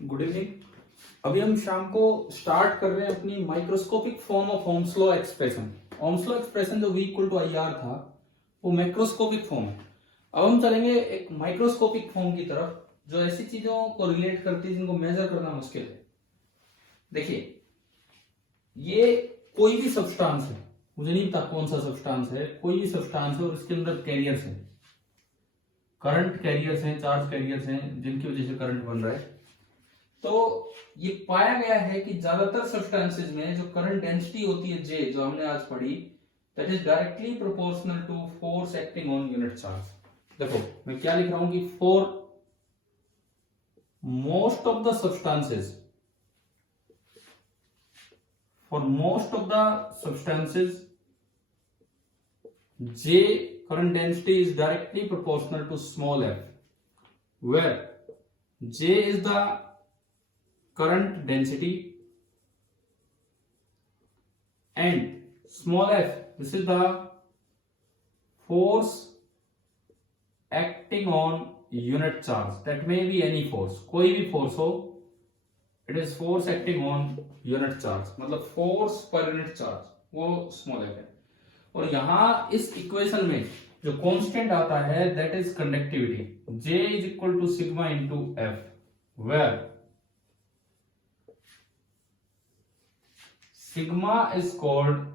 Good evening. अभी हम शाम को स्टार्ट कर रहे हैं अपनी microscopic form of Ohm's law expression. Ohm's law expression जो V equal to I R था वो मैक्रोस्कोपिक फॉर्म है। अब हम चलेंगे एक माइक्रोस्कोपिक फॉर्म की तरफ जो ऐसी चीजों को रिलेट करती है जिनको मेजर करना मुश्किल है। देखिए, ये कोई भी सब्सटेंस है, मुझे नहीं पता कौन सा सब्सटेंस है, कोई भी सब्सटेंस है और इसके अंदर कैरियर्स हैं, करंट कैरियर्स हैं, चार्ज कैरियर्स हैं जिनकी वजह से करंट बन रहा है। तो ये पाया गया है कि ज्यादातर सब्सटेंसेस में जो करंट डेंसिटी होती है J, जो हमने आज पढ़ी, that is directly proportional to force acting on unit charge. देखो मैं क्या लिख रहा हूं कि for most of the substances, for most of the substances J current density is directly proportional to small f, where J is the current density and small f, this is the force acting on unit charge. That may be any force, कोई भी force हो, it is force acting on unit charge, मतलब force per unit charge, वो small F है। और यहां इस equation में जो कांस्टेंट आता है that is conductivity, J is equal to sigma into F, where sigma is called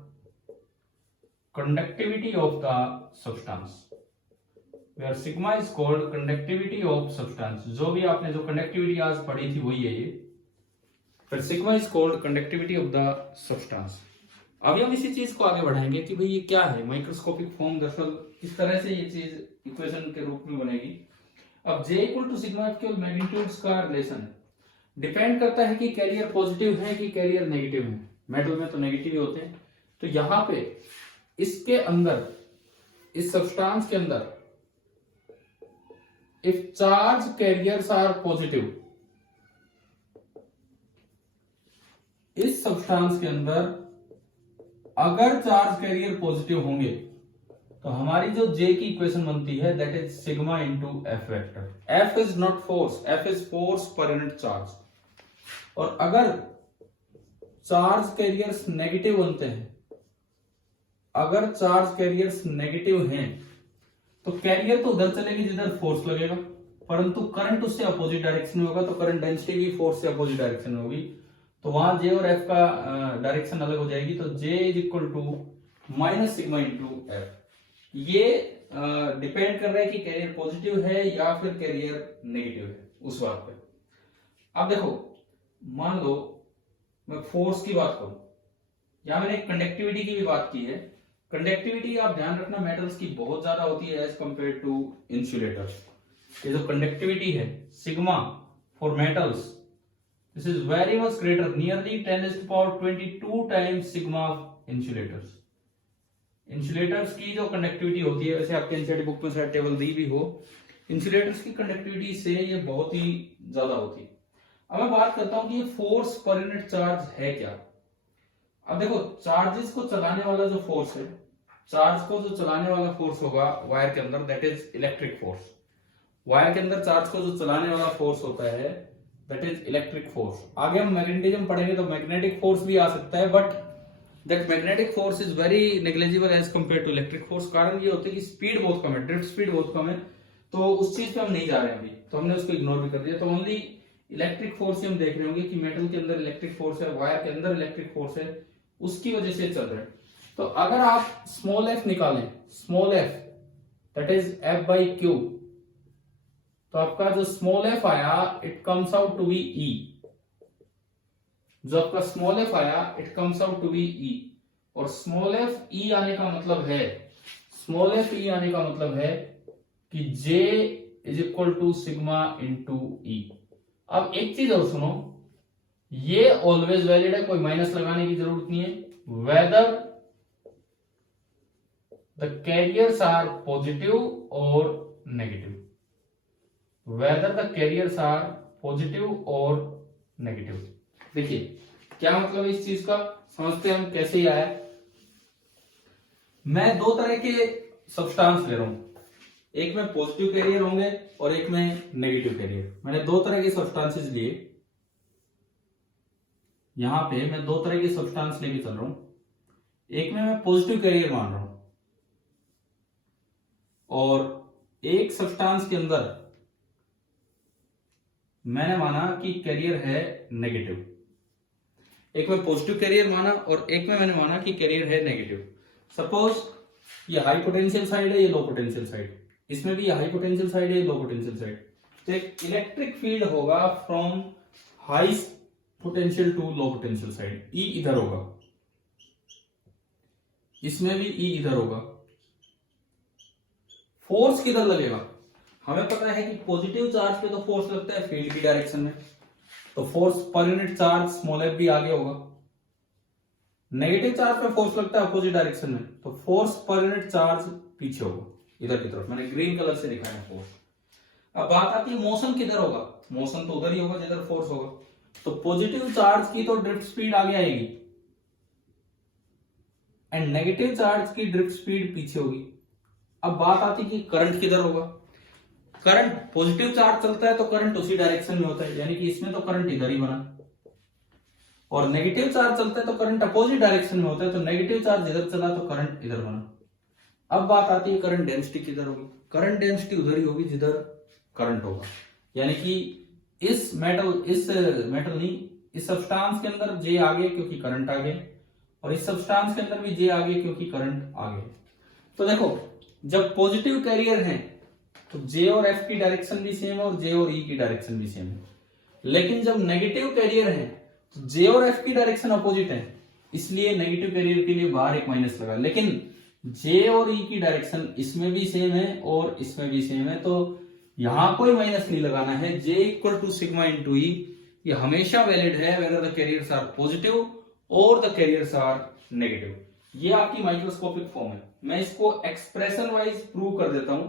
conductivity of the substance, where sigma is called conductivity of substance. जो भी आपने जो कंडक्टिविटी आज पढ़ी थी वही है ये, फिर sigma is called conductivity of the substance. अभी हम इसी चीज को आगे बढ़ाएंगे कि भाई ये क्या है माइक्रोस्कोपिक फॉर्म, दरअसल किस तरह से ये चीज इक्वेशन के रूप में बनेगी। अब J equal to sigma F केवल मैग्नीट्यूड्स का रिलेशन है, डिपेंड करता है कि कैरियर पॉजिटिव है कि कैरियर नेगेटिव है। मेटल में तो नेगेटिव ही होते हैं। तो यहां पे इसके अंदर, इस सब्सटेंस के अंदर, if charge carriers are positive, इस सब्सटेंस के अंदर अगर चार्ज कैरियर पॉजिटिव होंगे तो हमारी जो J की इक्वेशन बनती है that is sigma into F vector. F is not force, F is force per unit charge. और अगर चार्ज कैरियर्स नेगेटिव बनते हैं, अगर चार्ज कैरियर्स नेगेटिव हैं तो कैरियर तो उधर चलेगी जिधर फोर्स लगेगा, परंतु करंट उससे अपोजिट डायरेक्शन में होगा, तो करंट डेंसिटी भी फोर्स से अपोजिट डायरेक्शन में होगी, तो वहां J और F का डायरेक्शन अलग हो जाएगी। तो J is equal to minus sigma into F. ये डिपेंड कर रहा है कि कैरियर पॉजिटिव है या फिर कैरियर नेगेटिव है उस बात पे। अब देखो, मान लो मैं फोर्स की बात करूं, यहां मैंने कंडक्टिविटी की भी बात की है। कंडक्टिविटी आप ध्यान रखना मेटल्स की बहुत ज्यादा होती है एज कंपेयर टू इंसुलेटर्स। ये जो कंडक्टिविटी है sigma for metals, this is very much greater, nearly 10 is to power 22 times sigma of insulators. Insulators की जो कंडक्टिविटी होती है, वैसे आपके एनसीईआरटी बुक में शायद टेबल दी भी हो, इंसुलेटर्स की कंडक्टिविटी से ये बहुत ही ज्यादा होती है। अब मैं बात करता हूं कि ये फोर्स पर यूनिट चार्ज है क्या। अब देखो, चार्जेस को चलाने वाला जो फोर्स है, चार्ज को जो चलाने वाला फोर्स होगा वायर के अंदर, that is electric force. Wire के अंदर चार्ज को जो चलाने वाला फोर्स होता है दैट इज इलेक्ट्रिक फोर्स। आगे हम मैग्नेटिज्म पढ़ेंगे तो मैग्नेटिक फोर्स भी आ सकता है, but that magnetic force is very negligible as compare to electric force. कारण ये होता है कि स्पीड बहुत कम है, ड्रिफ्ट स्पीड बहुत कम है, तो उस चीज पे हम नहीं जा रहे हैं अभी, तो हमने उसको इग्नोर भी कर दिया। तो ओनली इलेक्ट्रिक फोर्स ही हम देख रहे होंगे कि मेटल के अंदर इलेक्ट्रिक फोर्स है, वायर के अंदर इलेक्ट्रिक फोर्स है, उसकी वजह से चल रहे हैं। तो अगर आप स्मॉल एफ निकालें, small F that is F by Q, तो आपका जो स्मॉल एफ आया it comes out to be E. जो आपका स्मॉल एफ आया it comes out to be E, और स्मॉल एफ ई आने का मतलब है, स्मॉल एफ ई आने का मतलब है कि J is equal to sigma into E. अब एक चीज और सुनो, ये ऑलवेज वैलिड है, कोई माइनस लगाने की जरूरत नहीं है। Whether the carriers are positive और negative, whether the carriers are positive or negative। देखिए क्या मतलब इस चीज का, समझते हैं हम कैसे ही आया। मैं दो तरह के सब्सटेंस ले रहा हूं, एक में पॉजिटिव कैरियर होंगे और एक में नेगेटिव कैरियर। मैंने दो तरह के सब्सटेंसेस लिए, यहां पे मैं दो तरह के सब्सटेंस लेके चल रहा हूं। एक में मैं पॉजिटिव कैरियर मान रहा हूं और एक सब्सटेंस के अंदर मैंने माना कि कैरियर है नेगेटिव। एक में पॉजिटिव कैरियर माना और एक में मैंने माना कि कैरियर है नेगेटिव। सपोज ये हाई पोटेंशियल साइड है, ये लो पोटेंशियल साइड, इसमें भी ये हाई पोटेंशियल साइड है, ये लो पोटेंशियल साइड। तो एक इलेक्ट्रिक फील्ड होगा from high potential to low potential side. E इधर होगा, इसमें भी ई इधर होगा। फोर्स किधर लगेगा? हमें पता है कि पॉजिटिव चार्ज पे तो फोर्स लगता है फील्ड की डायरेक्शन में, तो force per unit charge small F भी आगे होगा। नेगेटिव चार्ज पे फोर्स लगता है अपोजिट डायरेक्शन में, तो फोर्स पर यूनिट चार्ज पीछे होगा, इधर की तरफ। मैंने ग्रीन कलर से दिखाया है फोर्स। अब बात आती है मोशन किधर होगा? मोशन तो उधर ही होगा जिधर फोर्स होगा। तो पॉजिटिव चार्ज की तो ड्रिफ्ट स्पीड आगे आएगी एंड नेगेटिव चार्ज की ड्रिफ्ट स्पीड पीछे होगी। अब बात आती है कि करंट किधर होगा? करंट, पॉजिटिव चार्ज चलता है तो करंट उसी डायरेक्शन में होता है, यानी कि इसमें तो करंट इधर ही बना, और नेगेटिव चार्ज चलता है तो करंट अपोजिट डायरेक्शन में होता है, तो नेगेटिव चार्ज इधर चला तो करंट इधर बना। अब बात आती है करंट डेंसिटी किधर होगी? करंट डेंसिटी उधर ही होगी जिधर करंट होगा, यानी कि इस मेटल नहीं, इस सब्सटेंस के अंदर जे आगे क्योंकि करंट आगे, और इस सब्सटेंस के अंदर भी जे आगे क्योंकि करंट आगे। तो देखो, जब पॉजिटिव कैरियर है तो जे और एफ की डायरेक्शन भी सेम है और जे और ई की डायरेक्शन भी सेम है। लेकिन जब नेगेटिव कैरियर है तो जे और एफ की डायरेक्शन अपोजिट है, इसलिए नेगेटिव कैरियर के लिए बाहर एक माइनस लगा। लेकिन जे और ई की डायरेक्शन इसमें भी सेम है और इसमें भी सेम है, तो यहां कोई माइनस नहीं लगाना है। J equal to sigma into E, ये हमेशा वैलिड है whether the carriers are positive और द कैरियर्स आर नेगेटिव। ये आपकी माइक्रोस्कोपिक फॉर्म है। मैं इसको एक्सप्रेशन वाइज प्रूव कर देता हूं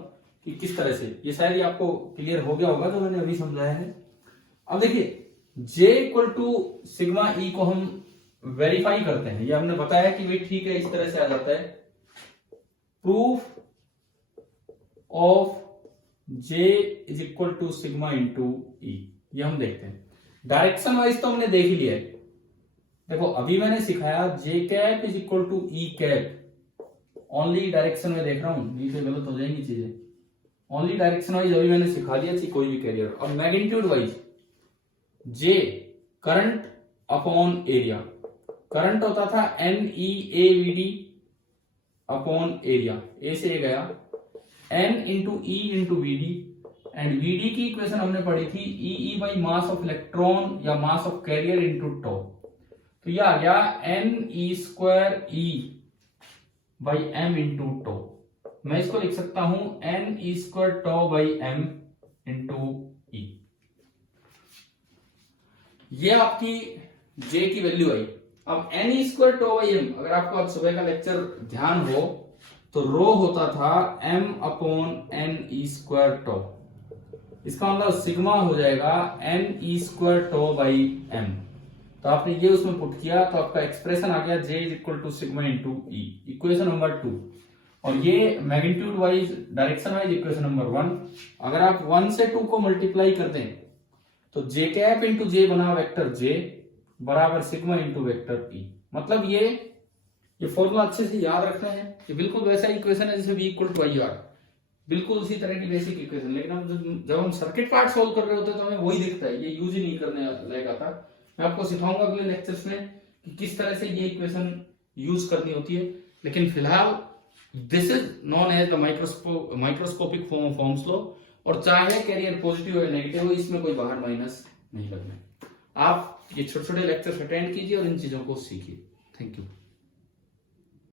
कि किस तरह से। ये शायद ये आपको क्लियर हो गया होगा जो मैंने अभी समझाया है। अब देखिए, J equal to sigma E को हम वेरीफाई करते हैं। ये हमने बताया कि भाई ठीक है, इस तरह से आ जाता है। Proof of J is equal to sigma into E, ये हम देखते हैं। डायरेक्शन वाइज तो हमने देख ही लिया है। देखो, अभी मैंने सिखाया J cap is equal to E cap. Only direction में देख रहा हूं, नीचे गलत हो जाएंगी चीजें। ओनली डायरेक्शन वाइज अभी मैंने सिखा दिया थी कोई भी कैरियर। और magnitude wise J current upon area. Current होता था NEAVD अपॉन एरिया, ए से ए गया N into E into VD, and VD की इक्वेशन हमने पढ़ी थी EE by mass of electron या mass of carrier into tau. तो यह आ गया NE square E by M into tau. मैं इसको लिख सकता हूं NE square tau by M into E. ये आपकी J की वैल्यू आई। अब NE square tau by M, अगर आपको आज सुबह का लेक्चर ध्यान हो तो रो होता था M upon NE square tau. इसका मतलब सिग्मा हो जाएगा NE square tau by M। तो आपने ये उसमें पुट किया तो आपका एक्सप्रेशन आ गया J is equal to sigma into E, equation number 2। और ये magnitude wise direction wise equation number 1। अगर आप 1 से 2 को मल्टीप्लाई कर दें तो J कैप इंटू J बना वेक्टर J बराबर सिग्मा इंटू वेक्टर ई। मतलब ये फॉर्मूला अच्छे से याद रखना है। ये बिल्कुल वैसा इक्वेशन है जैसे V equal to I R, बिल्कुल उसी तरह की बेसिक इक्वेशन। लेकिन हम जब हम सर्किट पार्ट सोल्व कर रहे होते हैं तो हमें वही दिखता है, ये यूज ही नहीं करने लगेगा था। मैं आपको सिखाऊंगा अगले लेक्चर्स में कि किस तरह से ये इक्वेशन यूज करनी होती है। लेकिन फिलहाल this is known as the microscopic form of Ohm's law, और चाहे कैरियर पॉजिटिव या नेगेटिव हो, इसमें कोई बाहर माइनस नहीं लगना है। आप ये छोटे छोटे लेक्चर्स अटेंड कीजिए और इन चीजों को सीखिए। Thank you.